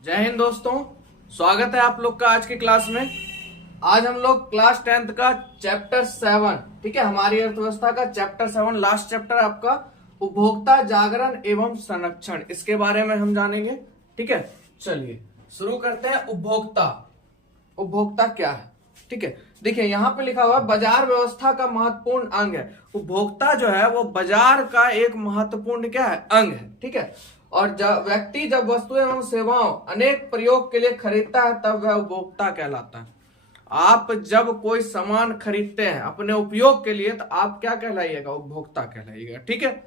जय हिंद दोस्तों, स्वागत है आप लोग का आज की क्लास में। आज हम लोग क्लास 10th का चैप्टर 7, ठीक है, हमारी अर्थव्यवस्था का चैप्टर 7, लास्ट चैप्टर आपका उपभोक्ता जागरण एवं संरक्षण, इसके बारे में हम जानेंगे। ठीक है, चलिए शुरू करते हैं। उपभोक्ता क्या है? ठीक है, देखिए यहाँ पे लिखा हुआ है बाजार व्यवस्था का महत्वपूर्ण अंग है। उपभोक्ता जो है वो बाजार का एक महत्वपूर्ण क्या है? अंग है। ठीक है, और जब वस्तुएं एवं सेवाओं अनेक प्रयोग के लिए खरीदता है तब वह उपभोक्ता कहलाता है। आप जब कोई सामान खरीदते हैं अपने उपयोग के लिए तो आप क्या कहलाइएगा? उपभोक्ता कहलाइएगा। ठीक है,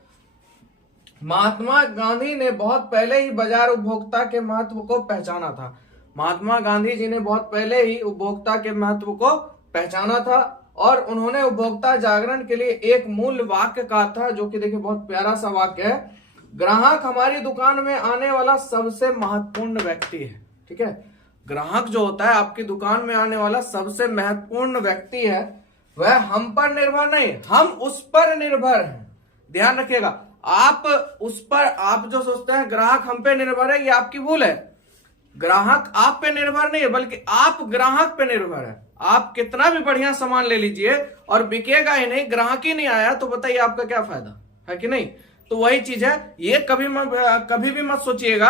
महात्मा गांधी ने बहुत पहले ही बाजार उपभोक्ता के महत्व को पहचाना था। महात्मा गांधी जी ने बहुत पहले ही उपभोक्ता के महत्व को पहचाना था और उन्होंने उपभोक्ता जागरण के लिए एक मूल वाक्य कहा था, जो कि देखिए बहुत प्यारा सा वाक्य है। ग्राहक हमारी दुकान में आने वाला सबसे महत्वपूर्ण व्यक्ति है। ठीक है, ग्राहक जो होता है आपकी दुकान में आने वाला सबसे महत्वपूर्ण व्यक्ति है। वह हम पर निर्भर नहीं, हम उस पर निर्भर हैं। ध्यान रखिएगा, आप उस पर, आप जो सोचते हैं ग्राहक हम पे निर्भर है, ये आपकी भूल है। ग्राहक आप पे निर्भर नहीं है, बल्कि आप ग्राहक पे निर्भर है। आप कितना भी बढ़िया सामान ले लीजिए और बिकेगा ही नहीं, ग्राहक ही नहीं आया, तो बताइए आपका क्या फायदा है कि नहीं? तो वही चीज है, ये कभी भी मत सोचिएगा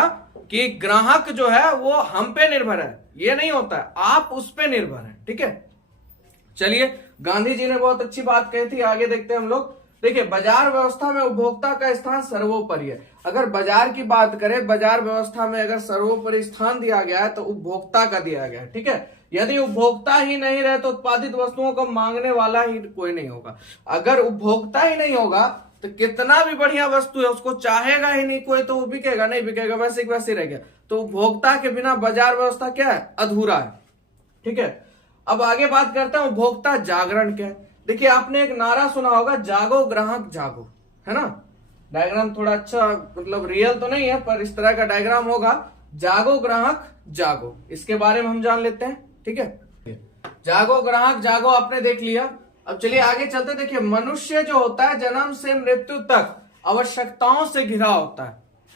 कि ग्राहक जो है वो हम पे निर्भर है। ये नहीं होता है, आप उस पे निर्भर है। ठीक है, चलिए गांधी जी ने बहुत अच्छी बात कही थी, आगे देखते हैं हम लोग। देखिए, बाजार व्यवस्था में उपभोक्ता का स्थान सर्वोपरि है। अगर बाजार की बात करें, बाजार व्यवस्था में अगर सर्वोपरि स्थान दिया गया है तो उपभोक्ता का दिया गया है। ठीक है, यदि उपभोक्ता ही नहीं रहे तो उत्पादित वस्तुओं को मांगने वाला ही कोई नहीं होगा। अगर उपभोक्ता ही नहीं होगा तो कितना भी बढ़िया वस्तु है उसको चाहेगा ही नहीं कोई, तो वो बिकेगा नहीं, बिकेगा वैसे ही वैसे रह गया। तो उपभोक्ता के बिना बाजार व्यवस्था क्या है? अधूरा है। ठीक है, अब आगे बात करते हैं उपभोक्ता जागरण क्या है। देखिए, आपने एक नारा सुना होगा, जागो ग्राहक जागो, है ना? डायग्राम थोड़ा अच्छा, मतलब रियल तो नहीं है पर इस तरह का डायग्राम होगा, जागो ग्राहक जागो। इसके बारे में हम जान लेते हैं। ठीक है, जागो ग्राहक जागो आपने देख लिया। अब चलिए आगे चलते। देखिए, मनुष्य जो होता है जन्म से मृत्यु तक आवश्यकताओं से घिरा होता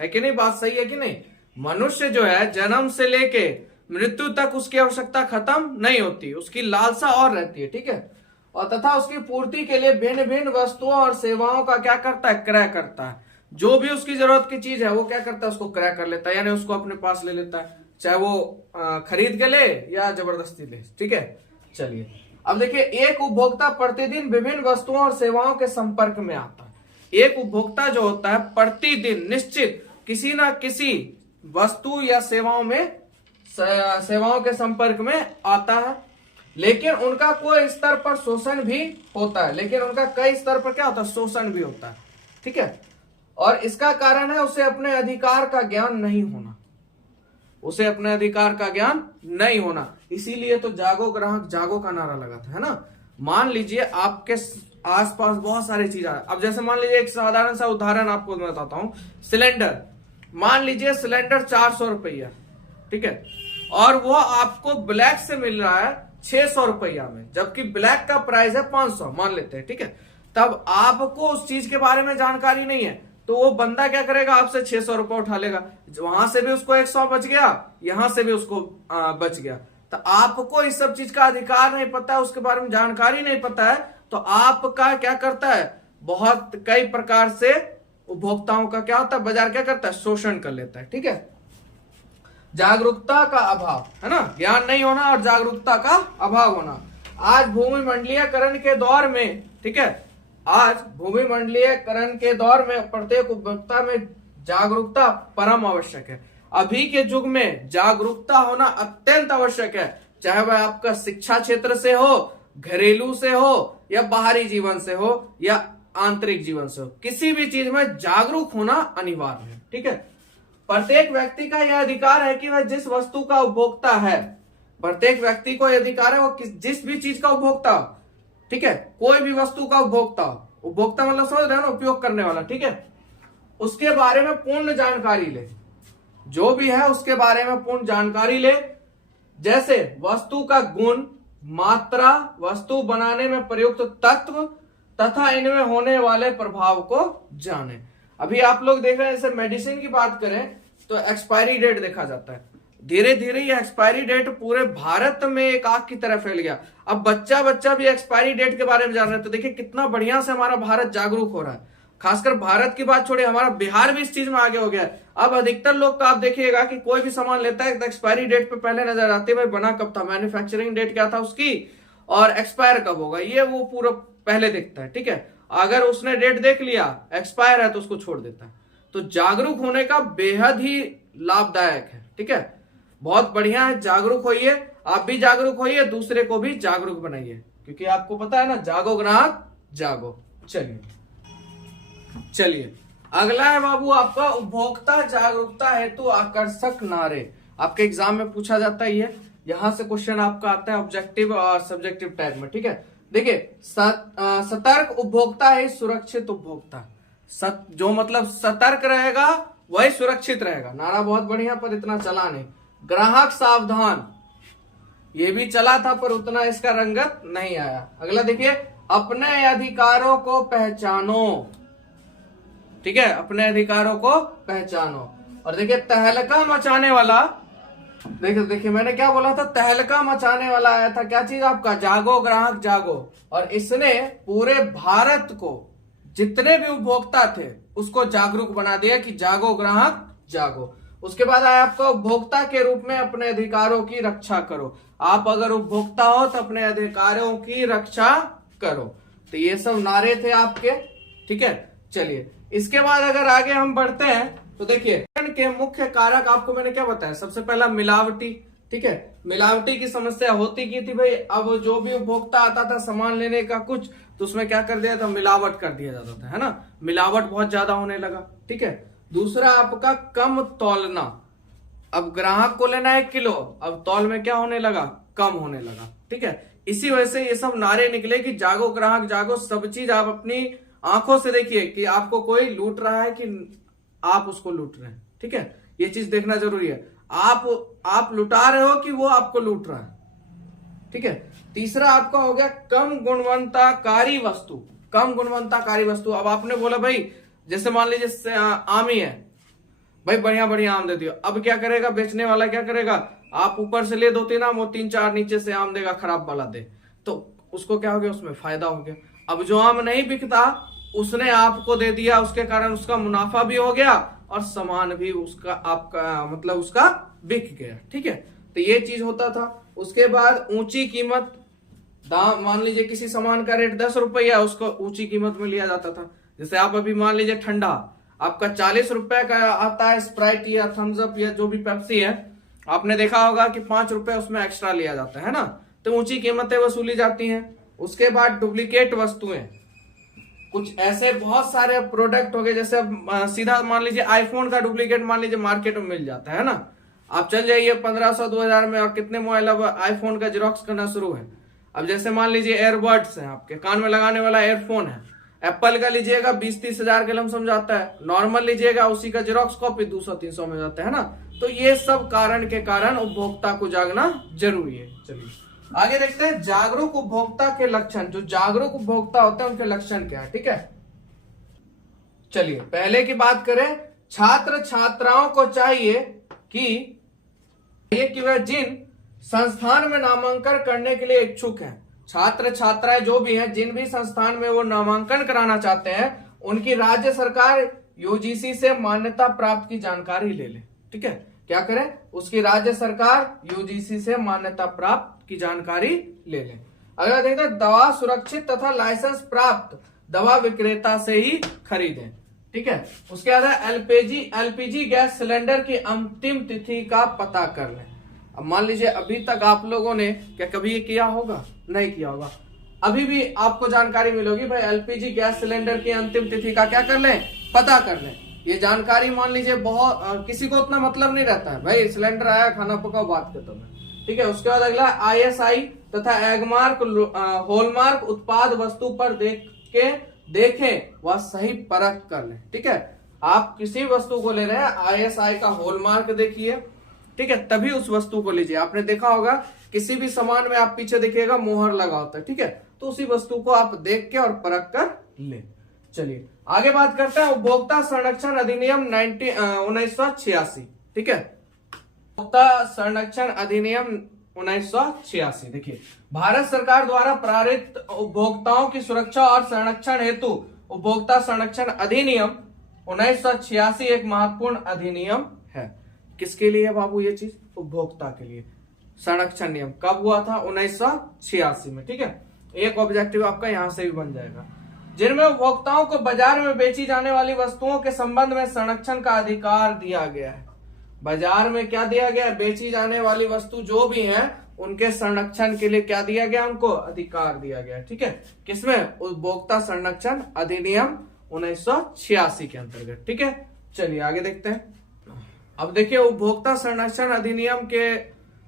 है कि नहीं? बात सही है कि नहीं? मनुष्य जो है जन्म से लेके मृत्यु तक उसकी आवश्यकता खत्म नहीं होती, उसकी लालसा और रहती है। ठीक है, और तथा उसकी पूर्ति के लिए भिन्न भिन्न वस्तुओं और सेवाओं का क्या करता है? क्रय करता है। जो भी उसकी जरूरत की चीज है वो क्या करता है? उसको क्रय कर लेता है, यानी उसको अपने पास ले लेता है, चाहे वो खरीद के ले या जबरदस्ती ले। ठीक है, चलिए अब देखिए, एक उपभोक्ता प्रतिदिन विभिन्न वस्तुओं और सेवाओं के संपर्क में आता है। एक उपभोक्ता जो होता है प्रतिदिन निश्चित किसी ना किसी वस्तु या सेवाओं के संपर्क में आता है, लेकिन उनका कोई स्तर पर शोषण भी होता है। लेकिन उनका कई स्तर पर क्या होता है? शोषण भी होता है। ठीक है, और इसका कारण है उसे अपने अधिकार का ज्ञान नहीं होना। उसे अपने अधिकार का ज्ञान नहीं होना, इसीलिए तो जागो ग्राहक जागो का नारा लगा था, है ना? मान लीजिए आपके आसपास बहुत सारी चीजें, अब जैसे मान लीजिए एक साधारण सा उदाहरण आपको मैं बताता हूं। सिलेंडर, मान लीजिए सिलेंडर 400 रुपया, ठीक है, और वो आपको ब्लैक से मिल रहा है 600 रुपया में, जबकि ब्लैक का प्राइस है 500 मान लेते हैं। ठीक है, तब आपको उस चीज के बारे में जानकारी नहीं है, तो वो बंदा क्या करेगा? आपसे 600 रुपया उठा लेगा। वहां से भी उसको 100 बच गया, यहां से भी उसको बच गया। तो आपको इस सब चीज का अधिकार नहीं पता है, उसके बारे में जानकारी नहीं पता है, तो आपका क्या करता है? बहुत कई प्रकार से उपभोक्ताओं का क्या होता है? बाजार क्या करता है? शोषण कर लेता है। ठीक है, जागरूकता का अभाव, है ना? ज्ञान नहीं होना और जागरूकता का अभाव होना। आज भूमि मंडलीयकरण के दौर में, ठीक है, आज भूमि मंडलीयकरण के दौर में प्रत्येक उपभोक्ता में जागरूकता परम आवश्यक है। अभी के युग में जागरूकता होना अत्यंत आवश्यक है, चाहे वह आपका शिक्षा क्षेत्र से हो, घरेलू से हो, या बाहरी जीवन से हो, या आंतरिक जीवन से हो। किसी भी चीज में जागरूक होना अनिवार्य है। ठीक है, प्रत्येक व्यक्ति का यह अधिकार है कि वह जिस वस्तु का उपभोक्ता है, प्रत्येक व्यक्ति को यह अधिकार है वो जिस भी चीज का उपभोक्ता, ठीक है, कोई भी वस्तु का उपभोक्ता, उपभोक्ता मतलब समझ रहे हैं ना? उपयोग करने वाला। ठीक है, उसके बारे में पूर्ण जानकारी ले, जो भी है उसके बारे में पूर्ण जानकारी ले, जैसे वस्तु का गुण, मात्रा, वस्तु बनाने में प्रयुक्त तत्व तथा इनमें होने वाले प्रभाव को जाने। अभी आप लोग देख रहे हैं, जैसे मेडिसिन की बात करें तो एक्सपायरी डेट देखा जाता है। धीरे धीरे ये एक्सपायरी डेट पूरे भारत में एक आग की तरह फैल गया। अब बच्चा बच्चा भी एक्सपायरी डेट के बारे में जान रहे हैं। तो देखिए कितना बढ़िया से हमारा भारत जागरूक हो रहा है। खासकर भारत की बात छोड़िए, हमारा बिहार भी इस चीज में आगे हो गया है। अब अधिकतर लोग का आप देखिएगा कि कोई भी सामान लेता है तो एक्सपायरी डेट पे पहले नजर आती है, भाई बना कब था, मैन्युफैक्चरिंग डेट क्या था उसकी, और एक्सपायर कब होगा, ये वो पूरा पहले देखता है। ठीक है, अगर उसने डेट देख लिया एक्सपायर है तो उसको छोड़ देता है। तो जागरूक होने का बेहद ही लाभदायक है। ठीक है, बहुत बढ़िया है, जागरूक होइए, आप भी जागरूक होइए, दूसरे को भी जागरूक बनाइए, क्योंकि आपको पता है ना, जागो ग्राहक जागो। चलिए अगला है बाबू आपका उपभोक्ता जागरूकता हेतु आकर्षक नारे। आपके एग्जाम में पूछा जाता है ये, यहां से क्वेश्चन आपका आता है ऑब्जेक्टिव और सब्जेक्टिव टाइप में। ठीक है, देखिए सतर्क उपभोक्ता है सुरक्षित उपभोक्ता। जो मतलब सतर्क रहेगा वही सुरक्षित रहेगा। नारा बहुत बढ़िया पर इतना चला नहीं। ग्राहक सावधान, ये भी चला था पर उतना इसका रंगत नहीं आया। अगला देखिए अपने अधिकारों को पहचानो। ठीक है, अपने अधिकारों को पहचानो। और देखिए तहलका मचाने वाला, देखिए मैंने क्या बोला था, तहलका मचाने वाला आया था क्या चीज आपका, जागो ग्राहक जागो। और इसने पूरे भारत को जितने भी उपभोक्ता थे उसको जागरूक बना दिया कि जागो ग्राहक जागो। उसके बाद आया आपका उपभोक्ता के रूप में अपने अधिकारों की रक्षा करो। आप अगर उपभोक्ता हो तो अपने अधिकारों की रक्षा करो। तो ये सब नारे थे आपके। ठीक है, चलिए इसके बाद अगर आगे हम बढ़ते हैं तो देखिए के मुख्य कारक आपको मैंने क्या बताया, सबसे पहला मिलावटी। ठीक है, मिलावटी की समस्या होती की थी भाई, अब जो भी उपभोक्ता आता था सामान लेने का कुछ, तो उसमें क्या कर दिया था, मिलावट कर दिया जाता था, है ना, मिलावट बहुत ज्यादा होने लगा। ठीक है, दूसरा आपका कम तौलना। अब ग्राहक को लेना 1 किलो, अब तौल में क्या होने लगा, कम होने लगा। ठीक है, इसी वजह से ये सब नारे निकले कि जागो ग्राहक जागो। सब चीज आप अपनी आंखों से देखिए कि आपको कोई लूट रहा है कि आप उसको लूट रहे हैं। ठीक है, ये चीज देखना जरूरी है, आप लुटा रहे हो कि वो आपको लूट रहा है। ठीक है, तीसरा आपका हो गया कम गुणवत्ताकारी वस्तु। कम गुणवत्ताकारी वस्तु, अब आपने बोला भाई जैसे मान लीजिए आम ही है भाई, बढ़िया बढ़िया आम दे दियो। अब क्या करेगा बेचने वाला, क्या करेगा, आप ऊपर से ले 2-3 आम, वो 3-4 नीचे से आम देगा, खराब वाला दे, तो उसको क्या हो गया, उसमें फायदा हो गया। अब जो आम नहीं बिकता उसने आपको दे दिया, उसके कारण उसका मुनाफा भी हो गया और सामान भी उसका आपका मतलब उसका बिक गया। ठीक है, तो ये चीज होता था। उसके बाद ऊंची कीमत, दाम, मान लीजिए किसी सामान का रेट 10 रुपया, उसको ऊंची कीमत में लिया जाता था। जैसे आप अभी मान लीजिए ठंडा आपका 40 रुपए का आता है, स्प्राइट या थम्स अप या जो भी पेप्सी है, आपने देखा होगा कि 5 रुपए उसमें एक्स्ट्रा लिया जाता है ना, तो ऊंची कीमतें वसूली जाती हैं। उसके बाद डुप्लीकेट वस्तुएं, कुछ ऐसे बहुत सारे प्रोडक्ट हो गए, जैसे सीधा मान लीजिए आईफोन का डुप्लीकेट मान लीजिए मार्केट में मिल जाता है ना, आप चल जाइए 1500-2000 में, और कितने मोबाइल अब आईफोन का जेरोक्स करना शुरू है। अब जैसे मान लीजिए एयरबड्स है, आपके कान में लगाने वाला एयरफोन है, एप्पल का लीजिएगा 20-30 हजार के लमसम जाता है, नॉर्मल लीजिएगा उसी का जेरोक्स कॉपी 200-300 में जाता है ना। तो ये सब कारण के कारण उपभोक्ता को जागना जरूरी है। चलिए आगे देखते हैं जागरूक उपभोक्ता के लक्षण। जो जागरूक उपभोक्ता होते हैं उनके लक्षण क्या है। ठीक है, चलिए पहले की बात करें, छात्र छात्राओं को चाहिए कि वह जिन संस्थान में नामांकन करने के लिए इच्छुक हैं, छात्र छात्राएं जो भी हैं, जिन भी संस्थान में वो नामांकन कराना चाहते हैं, उनकी राज्य सरकार यूजीसी से मान्यता प्राप्त की जानकारी ले ले। ठीक है, क्या करें, उसकी राज्य सरकार यूजीसी से मान्यता प्राप्त की जानकारी ले लें। अगला देखते हैं दवा सुरक्षित तथा लाइसेंस प्राप्त दवा विक्रेता से ही खरीदें। ठीक है, उसके बाद एलपीजी गैस सिलेंडर की अंतिम तिथि का पता कर लें। अब मान लीजिए अभी तक आप लोगों ने क्या कभी ये किया होगा, नहीं किया होगा, अभी भी आपको जानकारी मिलेगी भाई एलपीजी गैस सिलेंडर की अंतिम तिथि का क्या कर लें, पता कर लें। ये जानकारी मान लीजिए बहुत किसी को उतना मतलब नहीं रहता है, भाई सिलेंडर आया खाना पकाओ बात खत्म है। ठीक है, उसके बाद अगला आईएसआई तथा एगमार्क हॉलमार्क उत्पाद वस्तु पर देखें वह सही परख कर लें। ठीक है, आप किसी वस्तु को ले रहे हैं, आईएसआई का हॉलमार्क देखिए, ठीक है, तभी उस वस्तु को लीजिए। आपने देखा होगा किसी भी सामान में आप पीछे देखिएगा मोहर लगा होता है। ठीक है, तो उसी वस्तु को आप देख के और परख कर ले। चलिए आगे बात करते हैं उपभोक्ता संरक्षण अधिनियम 1986। ठीक है, उपभोक्ता संरक्षण अधिनियम 1986। देखिए, भारत सरकार द्वारा पारित उपभोक्ताओं की सुरक्षा और संरक्षण हेतु उपभोक्ता संरक्षण अधिनियम 1986 एक महत्वपूर्ण अधिनियम है। किसके लिए बाबू ये चीज? उपभोक्ता के लिए। संरक्षण नियम कब हुआ था? 1986 में। ठीक है, एक ऑब्जेक्टिव आपका यहां से भी बन जाएगा, जिनमें उपभोक्ताओं को बाजार में बेची जाने वाली वस्तुओं के संबंध में संरक्षण का अधिकार दिया गया है। बाजार में क्या दिया गया? बेची जाने वाली वस्तु जो भी है उनके संरक्षण के लिए क्या दिया गया? उनको अधिकार दिया गया। ठीक है, किसमें? उपभोक्ता संरक्षण अधिनियम 1986 के अंतर्गत। ठीक है, चलिए आगे देखते हैं। अब देखिए, उपभोक्ता संरक्षण अधिनियम के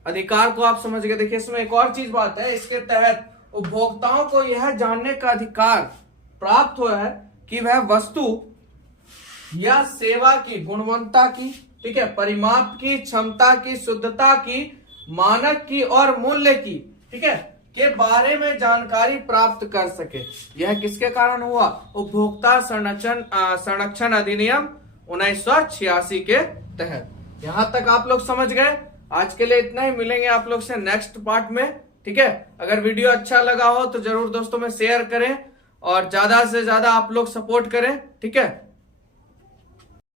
अधिकार को आप समझ गए। देखिए, इसमें एक और चीज बात है, इसके तहत उपभोक्ताओं को यह जानने का अधिकार प्राप्त हुआ है कि वह वस्तु या सेवा की गुणवत्ता की, ठीक है, परिमाप की, क्षमता की, शुद्धता की, मानक की और मूल्य की, ठीक है, के बारे में जानकारी प्राप्त कर सके। यह किसके कारण हुआ? उपभोक्ता संरक्षण अधिनियम 1986 के तहत। यहां तक आप लोग समझ गए। आज के लिए इतना ही, मिलेंगे आप लोग से नेक्स्ट पार्ट में। ठीक है, अगर वीडियो अच्छा लगा हो तो जरूर दोस्तों में शेयर करें और ज्यादा से ज्यादा आप लोग सपोर्ट करें। ठीक है।